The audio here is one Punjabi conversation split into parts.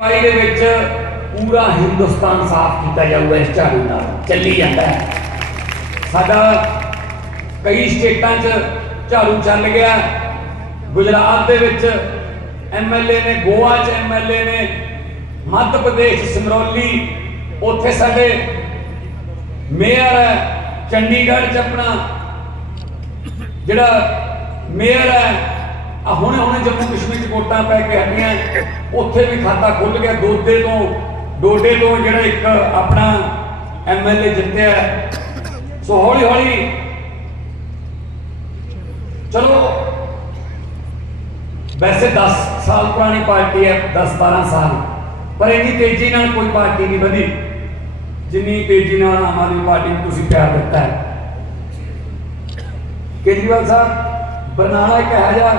ਵਾਈ ਦੇ ਵਿੱਚ ਪੂਰਾ ਹਿੰਦੁਸਤਾਨ ਸਾਫ਼ ਕੀਤਾ ਜਾਊਗਾ ਇਸ ਝਾੜੂ ਨਾਲ, ਚੱਲੀ ਜਾਂਦਾ ਹੈ। ਸਾਡਾ ਕਈ ਸਟੇਟਾਂ 'ਚ ਝਾੜੂ ਚੱਲ ਗਿਆ। ਗੁਜਰਾਤ ਦੇ ਵਿੱਚ ਐਮਐਲਏ ਨੇ, ਗੋਆ 'ਚ ਐਮਐਲਏ ਨੇ, ਮੱਧ ਪ੍ਰਦੇਸ਼ 'ਚ ਉੱਥੇ ਸਾਡੇ ਮੇਅਰ ਹੈ, ਚੰਡੀਗੜ੍ਹ 'ਚ ਆਪਣਾ ਜਿਹੜਾ ਮੇਅਰ ਹੈ ਆ ਹੁਣੇ ਹੁਣੇ ਜੰਮੂ ਕਸ਼ਮੀਰ ਚ ਵੋਟਾਂ ਪੈ ਕੇ ਹਟੀਆਂ। ਉੱਥੇ ਵੀ ਖਾਤਾ ਖੁੱਲ ਗਿਆ ਦੋਦੇ ਤੋਂ, ਡੋਡੇ ਤੋਂ ਜਿਹੜਾ ਇੱਕ ਆਪਣਾ ਐਮਐਲਏ ਜਿੱਤਿਆ। ਸੋ ਹੌਲੀ ਹੌਲੀ ਚਲੋ, ਵੈਸੇ 10 ਸਾਲ ਪੁਰਾਣੀ ਪਾਰਟੀ ਹੈ 10 12 ਸਾਲ। ਪਰ ਇੰਨੀ ਤੇਜ਼ੀ ਨਾਲ ਕੋਈ ਪਾਰਟੀ ਨਹੀਂ ਵਧੀ, ਜਿੰਨੀ ਤੇਜ਼ੀ ਨਾਲ ਆਮ ਆਦਮੀ ਪਾਰਟੀ ਨੂੰ ਤੁਸੀਂ ਪਿਆਰ ਦਿੱਤਾ ਹੈ। ਕੇਜਰੀਵਾਲ ਸਾਹਿਬ, ਬਰਨਾਲਾ ਇੱਕ ਇਹੋ ਜਿਹਾ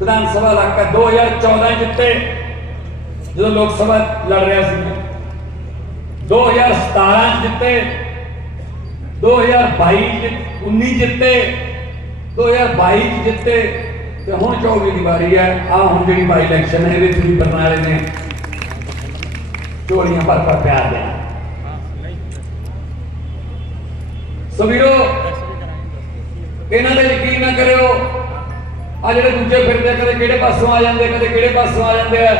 ਵਿਧਾਨ ਸਭਾ ਇਲਾਕਾ 2014 ਜਿੱਤੇ, ਜਦੋਂ ਲੋਕ ਸਭਾ ਲੜ ਰਿਹਾ ਸੀ। 2017 ਚ ਜਿੱਤੇ 2022 ਚ 19 ਜਿੱਤੇ 2022 ਚ ਜਿੱਤੇ ਤੇ ਹੁਣ 24 ਦੀ ਵਾਰੀ ਹੈ। ਆ ਹੁਣ ਜਿਹੜੀ ਬਾਈ ਇਲੈਕਸ਼ਨ ਹੈ, ਇਹਦੇ ਵਿੱਚ ਵੀ ਬਰਨਾਲੇ ਨੇ ਝੋਲੀਆਂ ਭਰ ਭਰ ਪਿਆਰ ਦੇਣਾ ਸੋ ਵੀਰੋ, ਇਹਨਾਂ ਦੇ ਯਕੀਨ ਨਾ ਕਰਿਓ ਆ ਜਿਹੜੇ ਦੂਜੇ ਫਿਰਦੇ ਕਦੇ ਕਿਹੜੇ ਪਾਸੋਂ ਆ ਜਾਂਦੇ ਕਦੇ ਕਿਹੜੇ ਪਾਸੋਂ ਆ ਜਾਂਦੇ ਆ।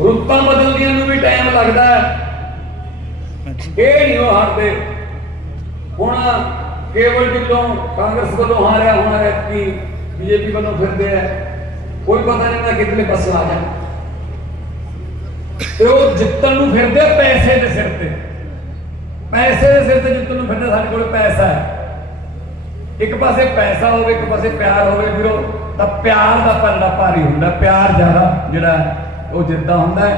ਰੁੱਤਾਂ ਬਦਲਦੀਆਂ ਨੂੰ ਵੀ ਟਾਈਮ ਲੱਗਦਾ ਹੈ। ਇਹ ਨਹੀਂ ਉਹ ਹਟਦੇ ਹੁਣ ਕੇਵਲ ਢਿੱਲੋਂ ਕਾਂਗਰਸ ਵੱਲੋਂ ਹਾਰਿਆ ਹੋਣਾ ਹੈ ਕਿ ਬੀਜੇਪੀ ਵੱਲੋਂ ਫਿਰਦੇ ਆ ਕੋਈ ਪਤਾ ਨਹੀਂ ਨਾ ਕਿੱਥੇ ਪਾਸੇ ਆ ਜਾਣ ਤੇ ਉਹ ਜਿੱਤਣ ਨੂੰ ਫਿਰਦੇ ਪੈਸੇ ਦੇ ਸਿਰ ਤੇ। ਪੈਸੇ ਦੇ ਸਿਰ ਤੇ ਜਿੱਤਣ ਨੂੰ ਫਿਰਦੇ ਸਾਡੇ ਕੋਲ ਪੈਸਾ ਹੈ। ਇੱਕ ਪਾਸੇ ਪੈਸਾ ਹੋਵੇ, ਇੱਕ ਪਾਸੇ ਪਿਆਰ ਹੋਵੇ ਵੀਰੋ, ਤਾਂ ਪਿਆਰ ਦਾ ਪੱਲਾ ਭਾਰੀ ਹੁੰਦਾ, ਪਿਆਰ ਜ਼ਿਆਦਾ ਜਿਹੜਾ ਉਹ ਜਿੱਤਦਾ ਹੁੰਦਾ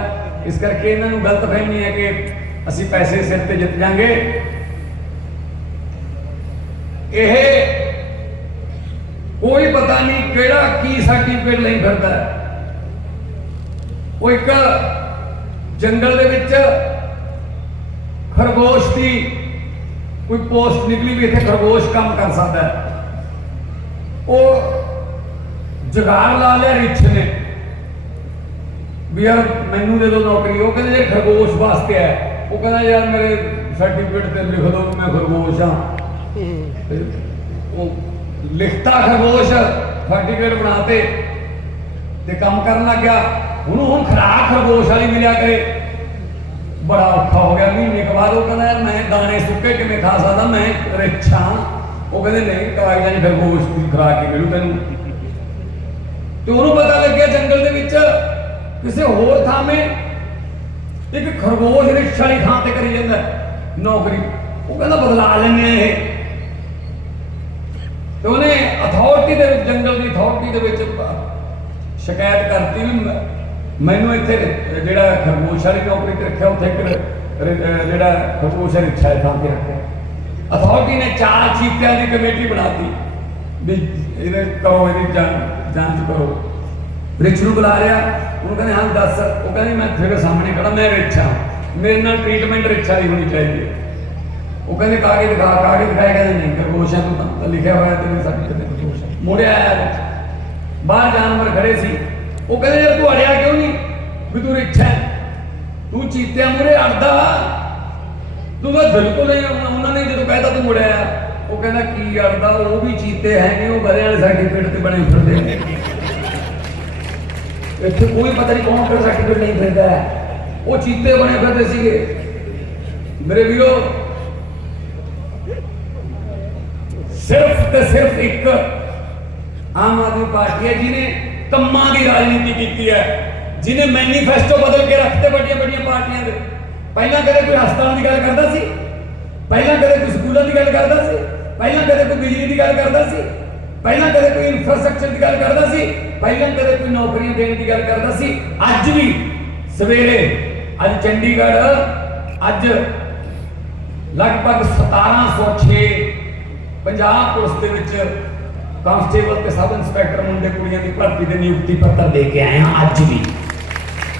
ਇਸ ਕਰਕੇ ਇਹਨਾਂ ਨੂੰ ਗਲਤ ਫਹਿਮੀ ਹੈ ਕਿ ਅਸੀਂ ਪੈਸੇ ਸਿਰ ਤੇ ਜਿੱਤ ਜਾਾਂਗੇ। ਇਹ ਕੋਈ ਪਤਾ ਨਹੀਂ ਕਿਹੜਾ ਕੀ ਸਰਟੀਫਿਕੇਟ ਲਈ ਫਿਰਦਾ ਉਹ ਇੱਕ ਜੰਗਲ ਦੇ ਵਿੱਚ ਖਰਗੋਸ਼ ਦੀ ਕੋਈ ਪੋਸਟ ਨਿਕਲੀ ਵੀ ਇੱਥੇ ਖਰਗੋਸ਼ ਕੰਮ ਕਰ ਸਕਦਾ ਹੈ। ਉਹ ਜਗਾਰ ਲਾ ਲਿਆ ਰਿਛ ਨੇ। ਵੀ ਯਾਰ ਮੈਨੂੰ ਦੇ ਦਿਓ ਨੌਕਰੀ। ਉਹ ਕਹਿੰਦੇ ਜੇ ਖਰਗੋਸ਼ ਵਾਸਤੇ ਹੈ। ਉਹ ਕਹਿੰਦਾ ਯਾਰ ਮੇਰੇ ਸਰਟੀਫਿਕੇਟ ਤੇ ਲਿਖ ਕਿ ਮੈਂ ਖਰਗੋਸ਼ ਹਾਂ। ਉਹ ਲਿਖਤਾ ਖਰਗੋਸ਼ ਸਰਟੀਫਿਕੇਟ ਬਣਾਤੇ ਤੇ ਕੰਮ ਕਰਨ ਲੱਗ ਗਿਆ। ਉਹਨੂੰ ਹੁਣ ਖਰਾਕ ਖਰਗੋਸ਼ ਵਾਲੀ ਮਿਲਿਆ ਕਰੇ। ਬੜਾ ਔਖਾ ਹੋ ਗਿਆ। ਮਹੀਨੇ ਕੁ ਬਾਅਦ ਉਹ ਕਹਿੰਦਾ ਮੈਂ ਦਾਣੇ ਸੁੱਕੇ ਕਿਵੇਂ ਖਾ ਸਕਦਾ? ਮੈਂ ਰਿਛਾਂ। ਉਹ ਕਹਿੰਦੇ, ਨਹੀਂ, ਕਾਗਜ਼ਾਂ 'ਚ ਖਰਗੋਸ਼ ਦੀ ਖਰਾਕ ਹੀ ਮਿਲੂ ਤੈਨੂੰ। ਤੇ ਉਹਨੂੰ ਪਤਾ ਲੱਗਿਆ ਜੰਗਲ ਦੇ ਵਿੱਚ ਕਿਸੇ ਹੋਰ ਥਾਵੇਂ ਇੱਕ ਖਰਗੋਸ਼ ਰਿਛ ਵਾਲੀ ਥਾਂ ਤੇ ਕਰੀ ਜਾਂਦਾ ਨੌਕਰੀ। ਉਹ ਕਹਿੰਦਾ, ਬਦਲਾ ਲੈਣੇ ਇਹ। ਤੇ ਉਹਨੇ ਅਥਾਰਟੀ ਦੇ, ਜੰਗਲ ਦੀ ਅਥਾਰਟੀ ਦੇ ਵਿੱਚ ਸ਼ਿਕਾਇਤ ਕਰਤੀ ਵੀ ਮੈਨੂੰ ਇੱਥੇ ਜਿਹੜਾ ਖਰਗੋਸ਼ ਵਾਲੀ ਨੌਕਰੀ ਤੇ ਰੱਖਿਆ, ਉੱਥੇ ਇੱਕ ਜਿਹੜਾ ਖਰਗੋਸ਼ ਵਾਲੀ ਇੱਛਾ ਤੇ ਰੱਖਿਆ। ਅਥਾਰਟੀ ਨੇ ਚਾਰ ਚੀਤਿਆਂ ਦੀ ਕਮੇਟੀ ਬਣਾਤੀ। ਵੀ ਇਹਨੇ ਕਰੋ ਇਹਦੀ ਜਾਂਚ ਕਰੋ। ਰਿਛ ਨੂੰ ਬੁਲਾ ਰਿਹਾ ਉਹਨੂੰ ਕਹਿੰਦੇ, ਹਾਂ, ਦੱਸ। ਉਹ ਕਹਿੰਦੇ, ਮੈਂ ਤੇਰੇ ਸਾਹਮਣੇ ਖੜਾ ਮੈਂ ਰਿਛਾ ਮੇਰੇ ਨਾਲ ਟ੍ਰੀਟਮੈਂਟ ਰਿਛਾ ਦੀ ਹੋਣੀ ਚਾਹੀਦੀ ਹੈ। ਉਹ ਕਹਿੰਦੇ, ਕਾਗਜ਼ ਦਿਖਾ, ਕਾਗਜ਼ ਦਿਖਾਇਆ। ਕਹਿੰਦੇ, ਨਹੀਂ, ਖਰਗੋਸ਼ ਹੈ, ਤੂੰ ਤਾਂ ਲਿਖਿਆ ਹੋਇਆ ਤੇਰੇ ਸਾਡੇ ਖਰਗੋਸ਼ ਹੈ। ਮੁੜਿਆ ਆਇਆ ਬਾਹਰ ਜਾਨਵਰ ਖੜੇ ਸੀ। ਉਹ ਕਹਿੰਦੇ ਯਾਰ ਤੂੰ ਅੜਿਆ ਕਿਉਂ ਨਹੀਂ? ਵੀ ਤੂੰ ਰਿਛਾ ਤੂੰ ਚੀਤਿਆਂ ਮੂਰੇ ਅੜਦਾ ਤੂੰ ਤਾਂ ਬਿਲਕੁਲ ਨਹੀਂ ਉਹਨਾਂ- ਨੇ ਜਦੋਂ ਕਹਿਤਾ ਤੂੰ ਮੁੜਿਆ ਉਹ ਕਹਿੰਦਾ ਕੀ ਅੜਦਾ, ਉਹ ਵੀ ਚੀਤੇ ਹੈਗੇ, ਉਹ ਬਰੇ ਵਾਲੇ ਸਰਟੀਫਿਕੇਟ ਤੇ ਬਣੇ ਫਿਰਦੇ ਨੇ। ਇੱਥੇ ਕੋਈ ਪਤਾ ਨਹੀਂ ਕੌਣ ਕਰ ਸਰਟੀਫਿਕੇਟ ਨਹੀਂ ਫਿਰਦਾ ਉਹ ਚੀਤੇ ਬਣੇ ਫਿਰਦੇ ਸੀਗੇ। ਮੇਰੇ ਵੀਰੋ, ਸਿਰਫ ਤੇ ਸਿਰਫ ਇੱਕ ਆਮ ਆਦਮੀ ਪਾਰਟੀ ਹੈ ਜਿਹਨੇ ਕੰਮਾਂ ਦੀ ਰਾਜਨੀਤੀ ਕੀਤੀ ਹੈ, ਜਿਹਨੇ ਮੈਨੀਫੈਸਟੋ ਬਦਲ ਕੇ ਰੱਖਤੇ ਵੱਡੀਆਂ ਵੱਡੀਆਂ ਪਾਰਟੀਆਂ ਦੇ। ਪਹਿਲਾਂ ਕਦੇ ਕੋਈ ਹਸਪਤਾਲਾਂ ਦੀ ਗੱਲ ਕਰਦਾ ਸੀ? ਪਹਿਲਾਂ ਕਦੇ ਕੋਈ ਸਕੂਲਾਂ ਦੀ ਗੱਲ ਕਰਦਾ ਸੀ? ਪਹਿਲਾਂ ਕਦੇ ਕੋਈ ਬਿਜਲੀ ਦੀ ਗੱਲ ਕਰਦਾ ਸੀ? ਪਹਿਲਾਂ ਕਦੇ ਕੋਈ ਇਨਫਰਾਸਟ੍ਰਕਚਰ ਦੀ ਗੱਲ ਕਰਦਾ ਸੀ? ਪਹਿਲਾਂ ਕਦੇ ਕੋਈ ਨੌਕਰੀਆਂ ਦੇਣ ਦੀ ਗੱਲ ਕਰਦਾ ਸੀ? ਅੱਜ ਵੀ ਸਵੇਰੇ, ਅੱਜ ਚੰਡੀਗੜ੍ਹ, ਅੱਜ ਲਗਭਗ 1706 ਪੰਜਾਬ ਪੁਲਿਸ ਦੇ ਵਿੱਚ ਕਾਂਸਟੇਬਲ ਤੇ ਸਬ ਇੰਸਪੈਕਟਰ ਮੁੰਡੇ ਕੁੜੀਆਂ ਦੀ ਭਰਤੀ ਦੇ ਨਿਯੁਕਤੀ ਪੱਤਰ ਦੇ ਕੇ ਆਏ ਹਾਂ ਅੱਜ ਵੀ।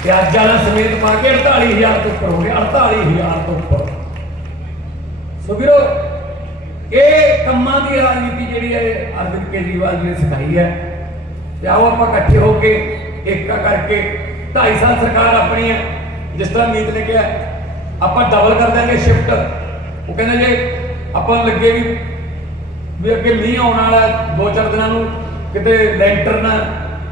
ਤੇ ਅੱਜ ਵਾਲਾ ਸਮੇਤ ਪਾ ਕੇ 48000 ਤੋਂ ਉੱਪਰ ਹੋ ਗਿਆ 48000 ਤੋਂ ਉੱਪਰ। ਸੋ ਵੀਰੋ, ਇਹ ਕੰਮਾਂ ਦੀ ਰਾਜਨੀਤੀ ਜਿਹੜੀ ਹੈ, ਅਰਵਿੰਦ ਕੇਜਰੀਵਾਲ ਜੀ ਨੇ ਸਿਖਾਈ ਹੈ। ਤੇ ਆਓ ਆਪਾਂ ਇਕੱਠੇ ਹੋ ਕੇ ਏਕਾ ਕਰਕੇ 2.5 ਸਾਲ ਸਰਕਾਰ ਆਪਣੀ ਹੈ, ਜਿਸ ਤਰ੍ਹਾਂ ਮੀਤ ਨੇ ਕਿਹਾ, ਆਪਾਂ ਡਬਲ ਕਰ ਦਾਂਗੇ ਸ਼ਿਫਟ ਉਹ ਕਹਿੰਦੇ ਜੇ ਆਪਾਂ ਲੱਗੇ ਵੀ ਵੀ ਅੱਗੇ ਮੀਂਹ ਆਉਣ ਵਾਲਾ ਦੋ ਚਾਰ ਦਿਨਾਂ ਨੂੰ ਕਿਤੇ ਲੈਂਟਰ ਨਾ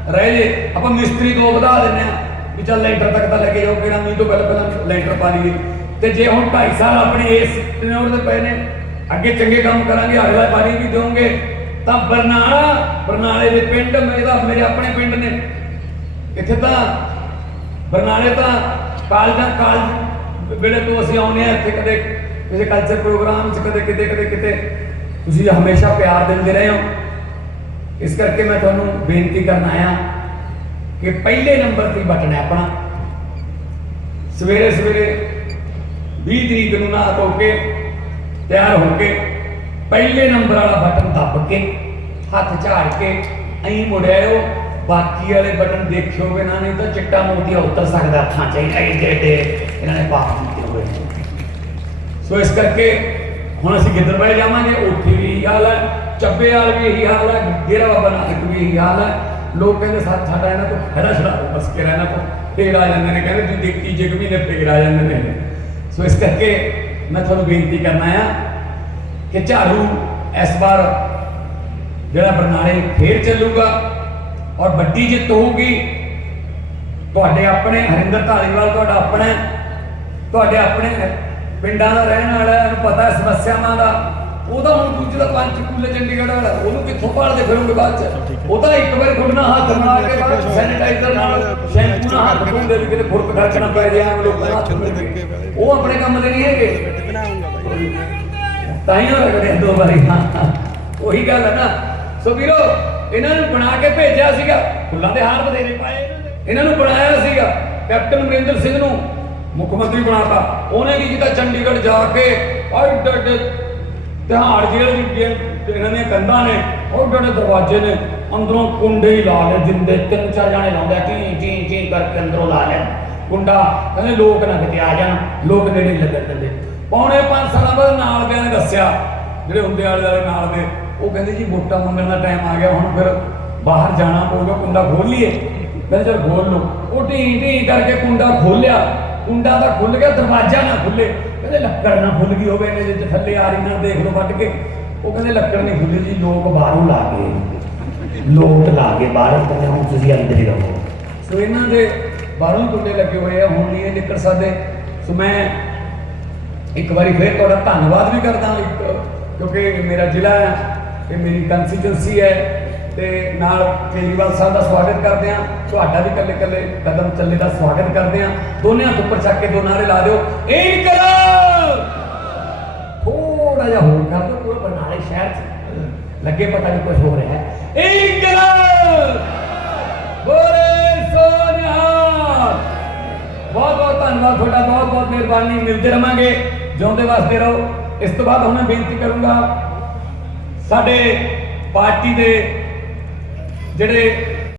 ਰਹਿ ਜੇ, ਆਪਾਂ ਮਿਸਤਰੀ ਦੋ ਵਧਾ ਦਿੰਦੇ ਆ ਵੀ ਚੱਲ ਲੈਂਟਰ ਤੱਕ ਤਾਂ ਲੈ ਕੇ ਜਾਓ ਕਿਹੜਾ ਮੀਂਹ ਤੋਂ ਪਹਿਲਾਂ ਪਹਿਲਾਂ ਲੈਂਟਰ ਪਾ ਲਈਏ। ਤੇ ਜੇ ਹੁਣ 2.5 ਸਾਲ ਆਪਣੇ ਇਸ ਟਨੋਰ ਦੇ ਪਏ ਨੇ, ਅੱਗੇ ਚੰਗੇ ਕੰਮ ਕਰਾਂਗੇ ਅਗਲਾ ਪਾਣੀ ਵੀ ਦੇਵਾਂਗੇ ਤਾਂ ਬਰਨਾਲਾ, ਬਰਨਾਲੇ ਦੇ ਪਿੰਡ ਮੇਰਾ ਮੇਰੇ ਆਪਣੇ ਪਿੰਡ ਨੇ। ਇੱਥੇ ਤਾਂ ਬਰਨਾਲੇ ਤਾਂ ਕਾਲਜਾਂ ਕਾਲਜ ਵੇਲੇ ਤੋਂ ਅਸੀਂ ਆਉਂਦੇ ਆ ਇੱਥੇ ਕਦੇ ਕਿਸੇ ਕਲਚਰ ਪ੍ਰੋਗਰਾਮ 'ਚ, ਕਦੇ ਕਿਤੇ ਕਦੇ ਕਿਤੇ। ਤੁਸੀਂ ਹਮੇਸ਼ਾ ਪਿਆਰ ਦਿੰਦੇ ਰਹੇ ਹੋ। ਇਸ ਕਰਕੇ ਮੈਂ ਤੁਹਾਨੂੰ ਬੇਨਤੀ ਕਰਨ ਆਇਆ ਕਿ ਪਹਿਲੇ ਨੰਬਰ ਤੇ ਬਟਨ ਹੈ ਆਪਣਾ। ਸਵੇਰੇ ਸਵੇਰੇ 20 ਤਰੀਕ ਨੂੰ ਨਾ ਧੋ ਕੇ, ਤਿਆਰ ਹੋ ਕੇ ਪਹਿਲੇ ਨੰਬਰ ਵਾਲਾ ਬਟਨ ਦੱਬ ਕੇ, ਹੱਥ ਝਾੜ ਕੇ ਐਂ ਮੁੜਿਆਓ ਬਾਕੀ ਵਾਲੇ ਬਟਨ ਦੇਖਿਓ ਬਿਨਾ, ਨਹੀਂ ਤਾਂ ਚਿੱਟਾ ਮੋਤੀਆ ਉਤਰ ਸਕਦਾ ਹੱਥਾਂ 'ਚ ਐਂ ਜਿਹੜੇ ਇਹਨਾਂ ਨੇ ਪਾਪ ਕੀਤੇ ਹੋਏ ਸੋ ਇਸ ਕਰਕੇ ਹੁਣ ਅਸੀਂ ਗਿੱਦੜਬਾਈ ਜਾਵਾਂਗੇ? ਉੱਥੇ ਵੀ ਇਹੀ ਹਾਲ ਹੈ। ਚੱਬੇ ਵਾਲ ਵੀ ਇਹੀ ਹਾਲ ਹੈ। ਡੇਰਾ ਬਾਬਾ ਨਾਨਕ ਵੀ ਇਹੀ ਹਾਲ ਹੈ। ਲੋਕ ਕਹਿੰਦੇ ਸਾ ਸਾਡਾ ਇਹਨਾਂ ਤੋਂ ਖੜਾ ਛੜਾ ਬਸ ਕੇ ਇਹਨਾਂ ਤੋਂ ਫੇਰ ਆ ਜਾਂਦੇ ਨੇ। ਕਹਿੰਦੇ ਤੁਸੀਂ ਦੇਖੀ, ਜੇ ਮਹੀਨੇ ਫੇਰ ਆ ਜਾਂਦੇ ਨੇ। ਸੋ ਇਸ ਕਰਕੇ ਮੈਂ ਤੁਹਾਨੂੰ ਬੇਨਤੀ ਕਰਨਾ ਆ ਕਿ ਝਾੜੂ ਇਸ ਵਾਰ ਜਿਹੜਾ ਬਰਨਾਲੇ ਫੇਰ ਚੱਲੂਗਾ ਔਰ ਵੱਡੀ ਜਿੱਤ ਹੋਊਗੀ। ਤੁਹਾਡੇ ਆਪਣੇ ਹਰਿੰਦਰ ਧਾਲੀਵਾਲ, ਤੁਹਾਡਾ ਆਪਣਾ, ਤੁਹਾਡੇ ਆਪਣੇ ਪਿੰਡਾਂ ਦਾ ਰਹਿਣ ਵਾਲਾ ਹੈ, ਉਹਨੂੰ ਪਤਾ ਹੈ ਸਮੱਸਿਆਵਾਂ ਦਾ। ਉਹਦਾ ਹੁਣ ਦੂਜੇ ਦਾ ਪੰਜ ਕੂਲੇ ਚੰਡੀਗੜ੍ਹ ਵਾਲਾ ਉਹਨੂੰ ਕਿੱਥੋਂ ਭਾਲਦੇ ਫਿਰੋਗੇ ਬਾਅਦ ਚ? ਉਹ ਤਾਂ ਇੱਕ ਵਾਰੀ ਨਾਲ ਹੱਥ ਮਾਰ ਕੇ ਬਾਅਦ ਸੈਨੀਟਾਈਜ਼ਰ ਨਾਲ ਸ਼ੈਂਪੂ ਨਾਲ ਹੱਥ ਧੋਂਦੇ ਵੀ ਕਿਤੇ ਖੁਰਕ ਖੜਕਣਾ ਪੈ ਆਮ ਲੋਕਾਂ ਹੱਥ। ਉਹ ਆਪਣੇ ਕੰਮ ਦੇ ਨਹੀਂ ਹੈਗੇ। ਤਾਂ ਹੀ ਲੱਗਦੇ ਆ ਦੋ ਵਾਰੀ ਹਾਂ ਉਹੀ ਗੱਲ ਹੈ ਨਾ। ਸੋ ਵੀਰੋ ਇਹਨਾਂ ਨੂੰ ਬਣਾ ਕੇ ਭੇਜਿਆ ਸੀਗਾ। ਫੁੱਲਾਂ ਦੇ ਹਾਰ ਬਥੇਰੇ ਪਾਏ। ਇਹਨਾਂ ਨੇ। ਇਹਨਾਂ ਨੂੰ ਬਣਾਇਆ ਸੀਗਾ। ਕੈਪਟਨ ਅਮਰਿੰਦਰ ਸਿੰਘ ਨੂੰ ਮੁੱਖ ਮੰਤਰੀ ਬਣਾਤਾ। ਉਹਨੇ ਕੀ ਕੀਤਾ? ਚੰਡੀਗੜ੍ਹ ਜਾ ਕੇ ਅੱਡ ਅੱਡ ਤਿਹਾੜ ਜੇਲ੍ਹ ਦੀ ਇਹਨਾਂ ਦੀਆਂ ਕੰਧਾਂ ਨੇ ਉਹ ਜਿਹੜੇ ਦਰਵਾਜ਼ੇ ਨੇ, ਅੰਦਰੋਂ ਕੁੰਡੇ ਹੀ ਲਾ ਲਏ, ਜਿੰਦੇ ਤਿੰਨ ਚਾਰ ਜਾਣੇ ਲਾਉਂਦੇ ਕੀ ਜੀ ਜੀ ਕਰਕੇ ਅੰਦਰੋਂ ਲਾ ਲੈ ਕੁੰਡਾ, ਕਹਿੰਦੇ ਲੋਕ ਨਾ ਕਿਤੇ ਆ ਜਾਣ, ਲੋਕ ਨੇੜੇ ਲੱਗਣ ਦਿੰਦੇ। ਪੌਣੇ 5 ਸਾਲਾਂ ਬਾਅਦ ਨਾਲ ਦਿਆਂ ਨੇ ਦੱਸਿਆ, ਜਿਹੜੇ ਹੁੰਦੇ ਵਾਲੇ ਵਾਲੇ ਨਾਲ ਦੇ, ਉਹ ਕਹਿੰਦੇ ਜੀ ਵੋਟਾਂ ਮੰਗਣ ਦਾ ਟਾਈਮ ਆ ਗਿਆ, ਹੁਣ ਫਿਰ ਬਾਹਰ ਜਾਣਾ ਪਊਗਾ, ਕੁੰਡਾ ਖੋਲ ਲਈਏ। ਮੈਂ ਚਲ ਖੋਲ ਲਓ। ਉਹ ਢੀ ਢੀ ਕਰਕੇ ਕੁੰਡਾ ਖੋਲਿਆ ਕੁੰਡਾ ਤਾਂ ਖੁੱਲ ਗਿਆ, ਦਰਵਾਜ਼ਾ ਨਾ ਖੁੱਲੇ ਕਹਿੰਦੇ ਲੱਕੜ ਨਾ ਖੁੱਲ ਗਈ ਹੋਵੇ ਇਹਨੇ ਜੇ ਥੱਲੇ ਆ ਰਹੀ ਨਾ ਦੇਖ ਲਓ ਵੱਢ ਕੇ। ਉਹ ਕਹਿੰਦੇ ਲੱਕੜ ਨਹੀਂ ਖੁੱਲੀ ਜੀ, ਲੋਕ ਬਾਹਰੋਂ ਲਾ ਕੇ ਲੋਕ ਲਾ ਕੇ ਬਾਹਰੋਂ ਕਹਿੰਦੇ ਹੁਣ ਤੁਸੀਂ ਅੰਦਰ ਹੀ ਰਹੋ। ਸੋ ਇਹਨਾਂ ਦੇ ਬਾਹਰੋਂ ਹੀ ਕੁੰਡੇ ਲੱਗੇ ਹੋਏ ਆ, ਹੁਣ ਨਹੀਂ ਇਹ ਨਿਕਲ ਸਕਦੇ। ਸੋ ਮੈਂ ਇੱਕ ਵਾਰੀ ਫੇਰ ਤੁਹਾਡਾ ਧੰਨਵਾਦ ਵੀ ਕਰਦਾ ਕਿਉਂਕਿ ਮੇਰਾ ਜ਼ਿਲ੍ਹਾ ਹੈ, ਇਹ ਮੇਰੀ ਕੰਸਟੀਟਿਊਂਸੀ ਹੈ। ਤੇ ਨਾਲ ਕੇਜਰੀਵਾਲ ਸਾਹਿਬ ਦਾ ਸਵਾਗਤ ਕਰਦੇ ਆ ਤੁਹਾਡਾ ਵੀ ਕੱਲੇ ਕੱਲੇ ਕਦਮ ਚੱਲੇ ਦਾ ਸਵਾਗਤ ਕਰਦੇ ਆ ਦੋਨੇ ਹੱਥ ਉੱਪਰ ਚੱਕ ਕੇ ਦੋ ਨਾਰੇ ਲਾ ਦਿਓ। ਇਨਕਲਾਬ! ਥੋੜਾ ਜਿਹਾ ਹੋਰ ਕਰ ਦਿਓ ਪੂਰਾ ਬਰਨਾਲੇ ਸ਼ਹਿਰ ਚ ਲੱਗੇ ਪਤਾ ਨਹੀਂ ਕੁਝ ਹੋ ਰਿਹਾ ਹੈ। ਇਨਕਲਾਬ! ਬੋਲੇ ਸੋਨਿਹਾਲ ਬਹੁਤ ਬਹੁਤ ਧੰਨਵਾਦ, ਤੁਹਾਡਾ ਬਹੁਤ ਬਹੁਤ ਮਿਹਰਬਾਨੀ। ਮਿਲਦੇ ਰਵਾਂਗੇ, ਜਿਉਂਦੇ ਵਾਸਤੇ ਰਹੋ। ਇਸ ਤੋਂ ਬਾਅਦ ਹੁਣ ਮੈਂ ਬੇਨਤੀ ਕਰੂੰਗਾ, ਸਾਡੇ ਪਾਰਟੀ ਦੇ ਜਿਹੜੇ